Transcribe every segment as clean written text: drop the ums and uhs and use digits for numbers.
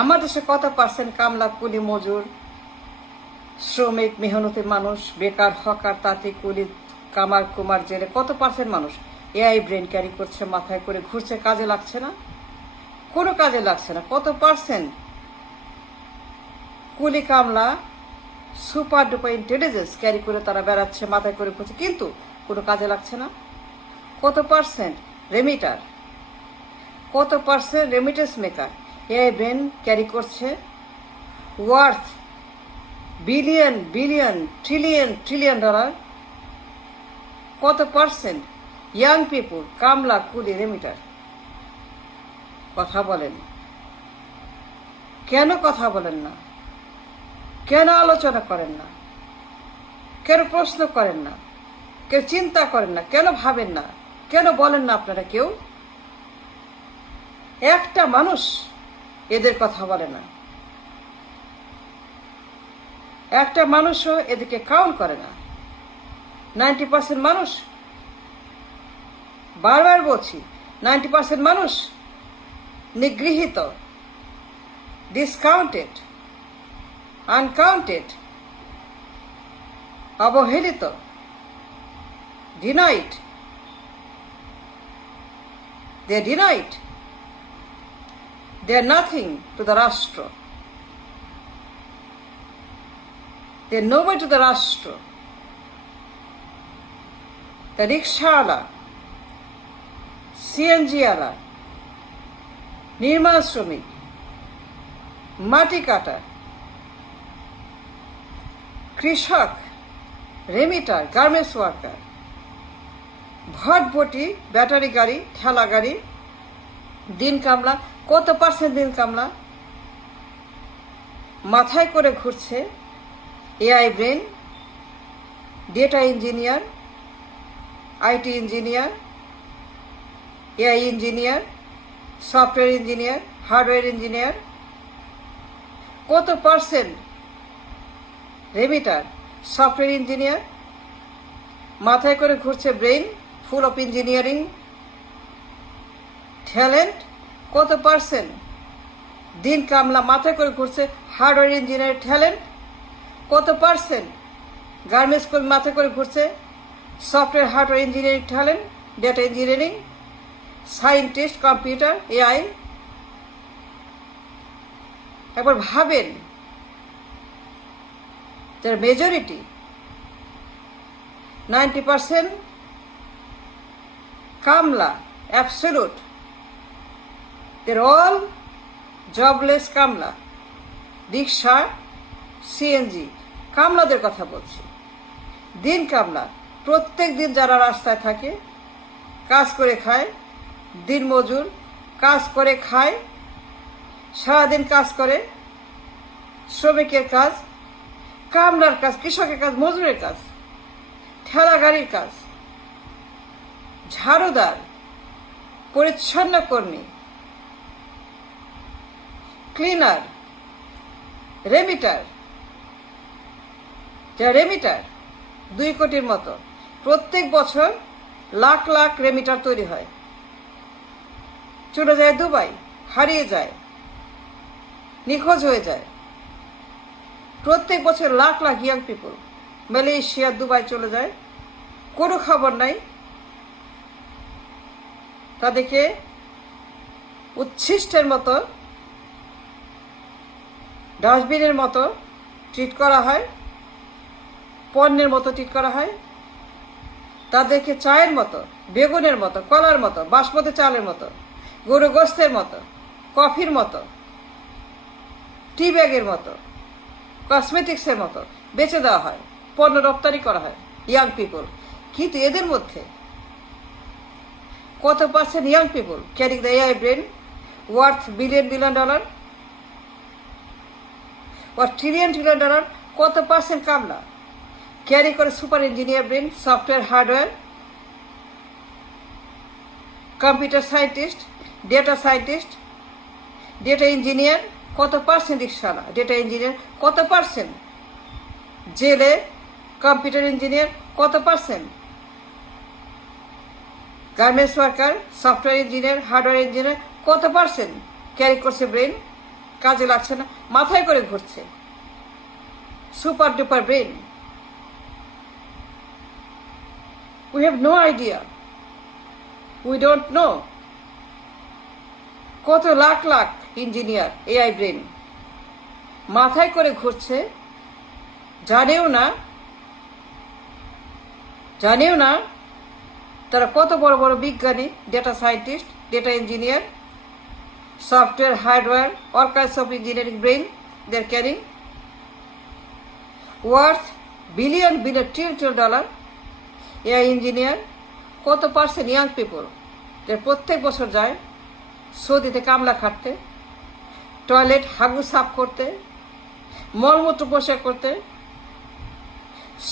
আমার দেশে কত পার্সেন্ট কামলা, কুলি, মজুর, শ্রমিক, মেহনতি মানুষ, বেকার, হকার, তাঁতি, কুলি, কামার, কুমার, জেলে কত পার্সেন্ট মানুষ এআই ব্রেন ক্যারি করছে, মাথায় করে ঘুরছে, কাজে লাগছে না, কোনো কাজে লাগছে না। কত পার্সেন্ট কুলি, কামলা, সুপার ডুপার ইন্টেলিজেন্স ক্যারি করে তারা বেড়াচ্ছে, মাথায় করে ঘুরছে, কিন্তু কোনো কাজে লাগছে না। কত পার্সেন্ট রেমিটার, কত percent remittance maker AI brain carry করছে, worth billion billion trillion trillion dollar. কত পার্সেন্ট ইয়াং পিপুল কামলা, কুলি, রেমিটার। কথা বলেন, কেন কথা বলেন না? কেন আলোচনা করেন না? কেন প্রশ্ন করেন না? কেউ চিন্তা করেন না? কেন ভাবেন না? কেন বলেন না আপনারা? কেউ একটা মানুষ এদের কথা বলে না, একটা মানুষও এদেরকে কাউন্ট করে না। 90% মানুষ, বারবার বলছি, 90% মানুষ নিগৃহীত, ডিসকাউন্টেড, আনকাউন্টেড, অবহেলিত, denied. They are denied. They are nothing to the Rashtra. They are nobody to the Rashtra. The rickshaw-wala, CNG-wala, নির্মাণ শ্রমিক, মাটি কাটা, কৃষক, রেমিটার, গার্মেন্টস ওয়ার্কার, ভটভটি, ব্যাটারি গাড়ি, ঠেলা গাড়ি, দিন কামলা, কত পার্সেন্ট দিন কামলা মাথায় করে ঘুরছে AI brain, data engineer, IT engineer, AI engineer, software engineer, hardware engineer. কত পার্সেন্ট রেমিটার, সফটওয়্যার ইঞ্জিনিয়ার মাথায় করে ঘুরছে brain full of engineering talent. কত পার্সেন্ট দিন কামলা মাথায় করে ঘুরছে হার্ডওয়্যার ইঞ্জিনিয়ার ট্যালেন্ট। কত পার্সেন্ট গার্মেন্টস মাথায় করে ঘুরছে software, hardware engineering talent, data engineering, scientist, computer, AI. একবার ভাবেন, যার মেজরিটি 90% কামলা, অ্যাবসলিউট, they're all jobless কামলা, রিক্সা, সিএনজি কামলাদের কথা বলছি। দিন কামলা, প্রত্যেক দিন যারা রাস্তায় থাকে, কাজ করে খায়, দিন মজুর, কাজ করে খায়, সারাদিন কাজ করে, শ্রমিকের কাজ, কামলার কাজ, কৃষকের কাজ, মজুরের কাজ, ঠেলা গাড়ির কাজ, ঝাড়ুদার, পরিচ্ছন্ন কর্মী, ক্লিনার, রেমিটার। যারা রেমিটার 2 কোটির মতো, প্রত্যেক বছর লাখ লাখ রেমিটার তৈরি হয়, চলে যায় দুবাই, হারিয়ে যায়, নিখোঁজ হয়ে যায়। প্রত্যেক বছর lakh lakh young people Malaysia, Dubai চলে যায়, কোনো খবর নাই। তাদেরকে উচ্ছিষ্টের মতো, ডাস্টবিনের মতো ট্রিট করা হয়, পণ্যের মতো ট্রিট করা হয়। তাদেরকে চায়ের মতো, বেগুনের মতো, কলার মতো, বাসমতি চালের মতো, গরু গোস্তের মতো, কফির মতো, টি ব্যাগের মতো, কসমেটিক্সের মতো বেচে দেওয়া হয়, পণ্য রপ্তানি করা হয় ইয়াং পিপল। কিন্তু এদের মধ্যে কত percent young people carrying the AI brain worth billion billion dollar or trillion trillion dollar? কত পার্সেন্ট কামলা ক্যারি করে super engineer brain, software, hardware, computer scientist, data scientist, data engineer? কত পার্সেন্ট রিক্সাওয়ালা, data engineer? কত percent জেলে, computer engineer? কত percent garments worker, software engineer, hardware engineer? কত percent carry করছে ব্রেন, কাজে লাগছে না, মাথায় করে ঘুরছে। Super duper brain. We have no idea. We don't know. কত lakh lakh engineer, AI brain মাথায় করে ঘুরছে, জানেও না তারা কত বড় বড় বিজ্ঞানী, data scientist, data engineer, software, hardware, all kinds of engineering brain they are carrying, worth billion trillion dollar. AI engineer কত পার্সেন্ট ইয়াং পিপল যে প্রত্যেক বছর যায় সৌদিতে কামলা খাটতে, টয়লেট হাগু সাফ করতে, মলমূত্র পরিষ্কার করতে।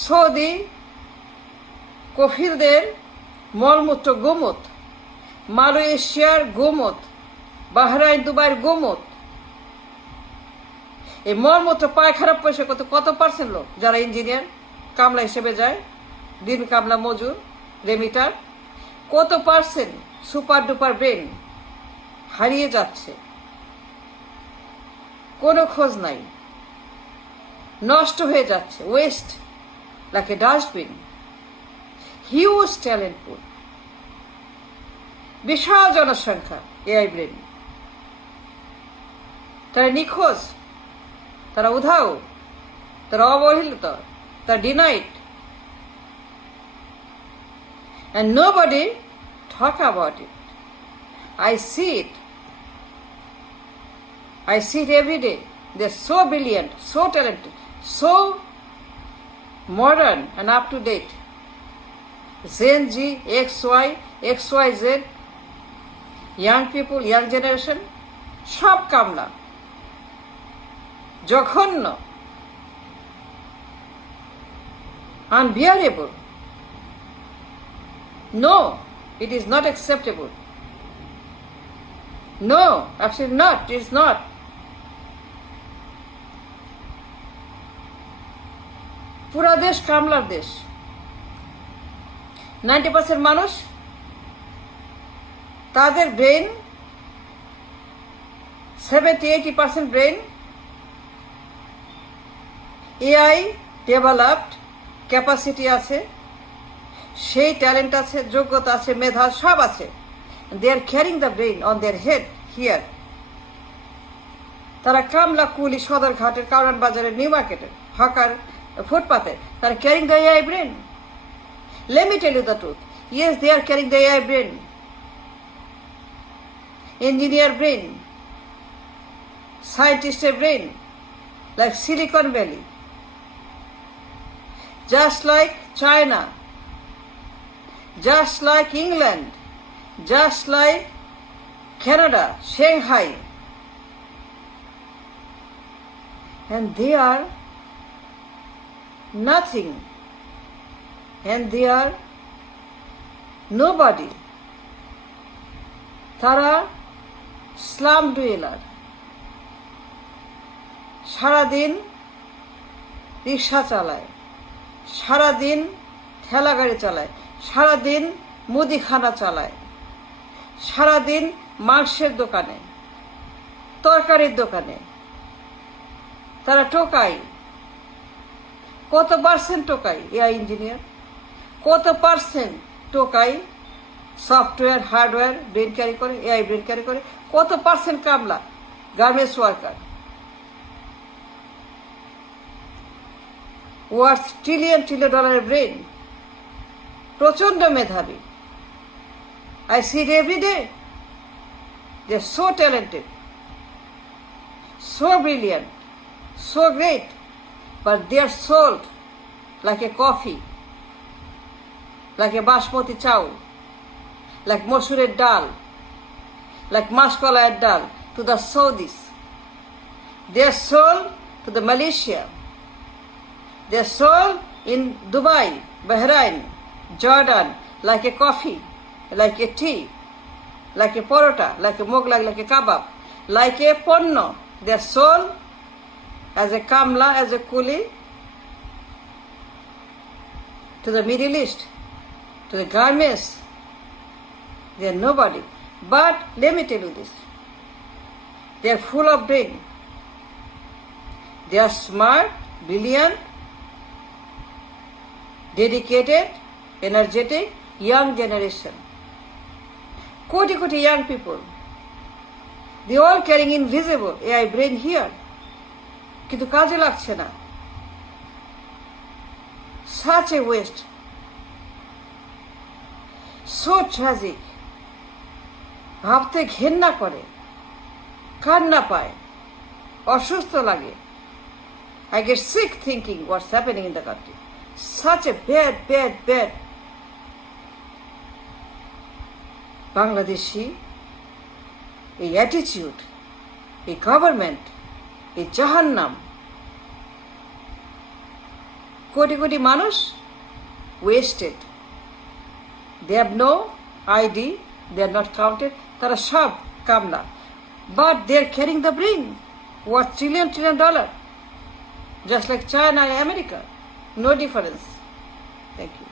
সৌদি কফিলদের মলমূত্র গোমত, মালয়েশিয়ার গোমত, বাহরাইন দুবাইয়ের গোমত, এই মলমূত্র পায়খানা পরিষ্কার করতে কত পার্সেন্ট লোক যারা ইঞ্জিনিয়ার কামলা হিসেবে যায়, দিন কামলা মজুর, রেমিটার, কত পার্সেন্ট সুপার ডুপার ব্রেন হারিয়ে যাচ্ছে, কোনো খোঁজ নাই, নষ্ট হয়ে যাচ্ছে, waste like a dustbin. Huge talent pool, বিশাল জনসংখ্যা এআই ব্রেন। তারা নিখোঁজ, তারা উধাও, তারা অবহেলিত, তারা denied, and nobody talk about it. I see it every day. They're so brilliant, so talented, so modern and up to date. Gen Z, XYZ, young people, young generation, সব কামলা, জঘন্য, unbearable. No, it is not acceptable. No, absolutely not. It is not. পুরা দেশ কামলার দেশ। 90% মানুষ, তাদের brain 70-80% brain AI developed capacity আছে, সেই ট্যালেন্ট আছে, যোগ্যতা আছে, মেধা সব আছে। They are carrying the brain on their head here. তারা কামলা, কুলি, সদরঘাটের, কারওয়ান বাজারের, নিউ মার্কেটের, হকার, ফুটপাথে, তারা carrying the AI brain. Let me tell you the truth, yes they are carrying the AI brain, engineer brain, সায়েন্টিস্টের brain, like Silicon Valley, just like China, just like England, just like Canada, Shanghai. And they are nothing. And they are nobody. তারা slam dweller, সারাদিন রিক্সা চালায়, সারাদিন ঠেলা গাড়ি চালায়, সারাদিন মুদিখানা চালায়, সারাদিন মাংসের দোকানে, তরকারির দোকানে তারা টোকাই। কত পার্সেন্ট টোকাই এআই ইঞ্জিনিয়ার, কত পার্সেন্ট টোকাই সফটওয়্যার, হার্ডওয়্যার ব্রেন ক্যারি করে, এআই ব্রেন ক্যারি করে, কত পার্সেন্ট কামলা, গার্মেন্টস ওয়ার্কার, ওয়ার্থ ট্রিলিয়ন ডলারের ব্রেন, প্রচন্ড মেধাবী। I see it every day. They are so talented, so brilliant, so great, but they are sold like a coffee, like a basmati chow, like masurer dal, like mashkolaer dal to the Saudis. They are sold to the Malaysia. They are sold in Dubai, Bahrain, Jordan, like a coffee, like a tea, like a porota, like a moglai, like a kebab, like a ponno. They are sold as a kamla, as a kuli, to the Middle East, to the garments. They are nobody. But let me tell you this, they are full of brain, They are smart, brilliant, dedicated, energetic, young generation. Koti young people. They all carrying invisible AI brain here. কিন্তু কাজে লাগছে না। Such a waste. So tragic. ভাবতে ঘেন্না করে, কান্না পায়, অসুস্থ লাগে। I get sick thinking what's happening in the country. Such a bad Bangladeshi এই অ্যাটিটিউড, এই গভর্নমেন্ট, এই জাহান্নাম। কোটি মানুষ wasted. They have no ID, they are not counted. তারা সব কামলা, but they are carrying the bring worth $trillion just like China and America. No difference. Thank you.